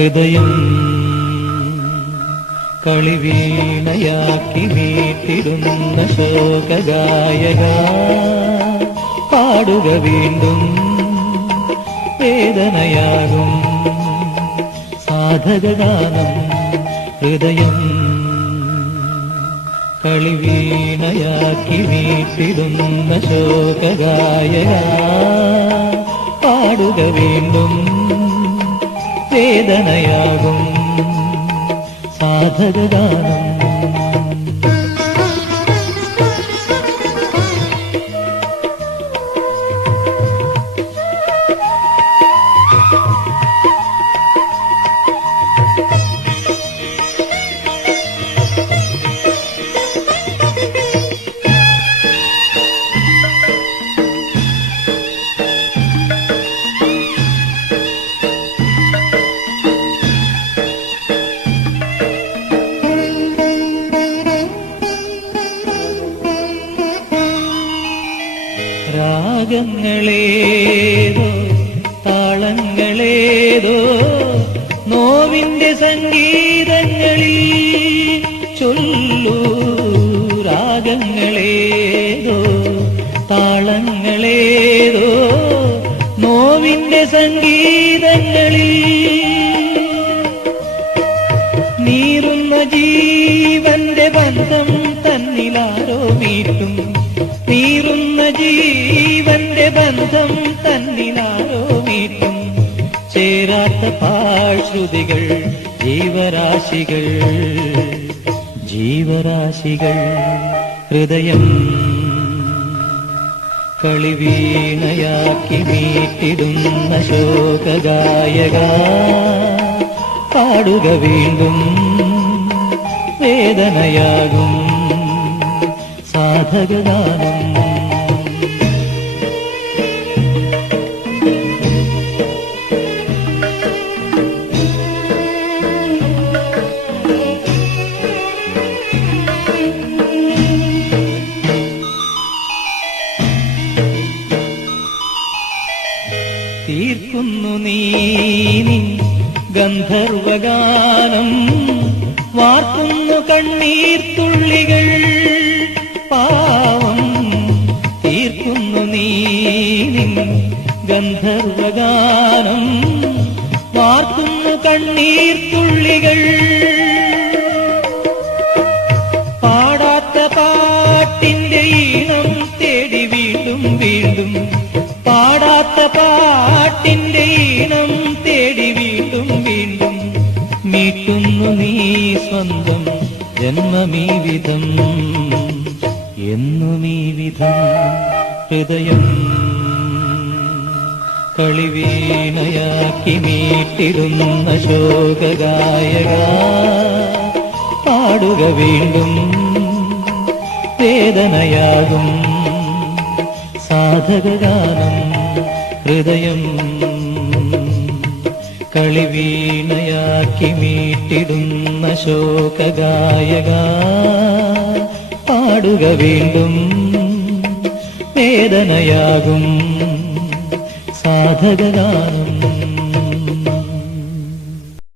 ഹൃദയം കളിവീണയാക്കി വീട്ടിടുന്ന ശോകഗായക. പാടുക വീണ്ടും വേദനയാകും. സാധകഗാനം ഹൃദയം കളിവീണയാക്കി വീട്ടിടുന്ന ശോകഗായക. പാടുക വീണ്ടും വേദനയാകും സാധകഗാനം രാഗങ്ങളേതോ താളങ്ങളേതോ നോവിന്റെ സംഗീതങ്ങളിൽ ചൊല്ലൂ രാഗങ്ങളേതോ താളങ്ങളേതോ നോവിന്റെ സംഗീതങ്ങളിൽ നീറുന്ന ജീവന്റെ ചേരാത്ത പാഴ്ശ്രുതികൾ ജീവരാശികൾ. ജീവരാശികൾ ഹൃദയം കളിവീണയാക്കി മീട്ടിടുന്ന ശോകഗായക. പാടുക വീണ്ടും വേദനയാകും. സാധകഗാനം തീർക്കുന്നു നീ ഗന്ധർവഗാനം. വാർക്കുന്നു കണ്ണീർത്തുള്ളികൾ പാവം തീർക്കുന്നു നീ ഗന്ധർവഗാനം. വാർക്കുന്നു കണ്ണീർത്തുള്ളികൾ പാടാത്ത പാട്ടിന്റെ ഈണം തേടി വീണ്ടും വീണ്ടും പാട്ടിന്റെ ഈണം തേടി വീണ്ടും വീണ്ടും. മീട്ടുന്നു നീ സ്വന്തം ജന്മമീ വിധം എന്നുമീ വിധം ഹൃദയം കളിവീണയാക്കി മീട്ടിടുന്ന ശോകഗായക. പാടുക വീണ്ടും വേദനയാകും. സാധകഗാനം ഹൃദയം കളിവീണയാക്കി മീട്ടിടുന്ന ശോകഗായക. പാടുക വീണ്ടും വേദനയാകും. സാധകഗാനം